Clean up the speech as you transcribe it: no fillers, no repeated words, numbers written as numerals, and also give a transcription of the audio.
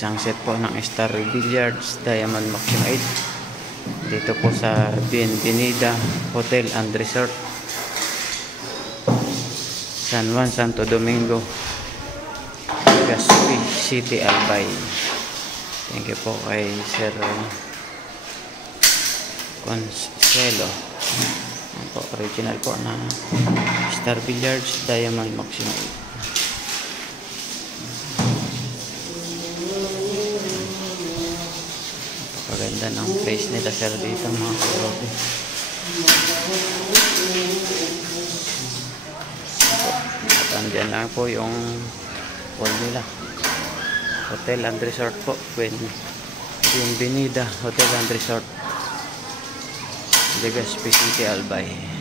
isang set po ng Star Billiards Diamond Maxima 8 dito po sa Bienvenida Hotel and Resort, San Juan, Santo Domingo, Legazpi City, Albay. Thank you po kay Sir Consuelo. Po, original po na Star Billiards Diamond Maxima 8. Paganda ng place nila sir dito mga karobe. At andyan lang po yung wall nila. Hotel and Resort po. Bienvenida Hotel and Resort, Legazpi City, Albay.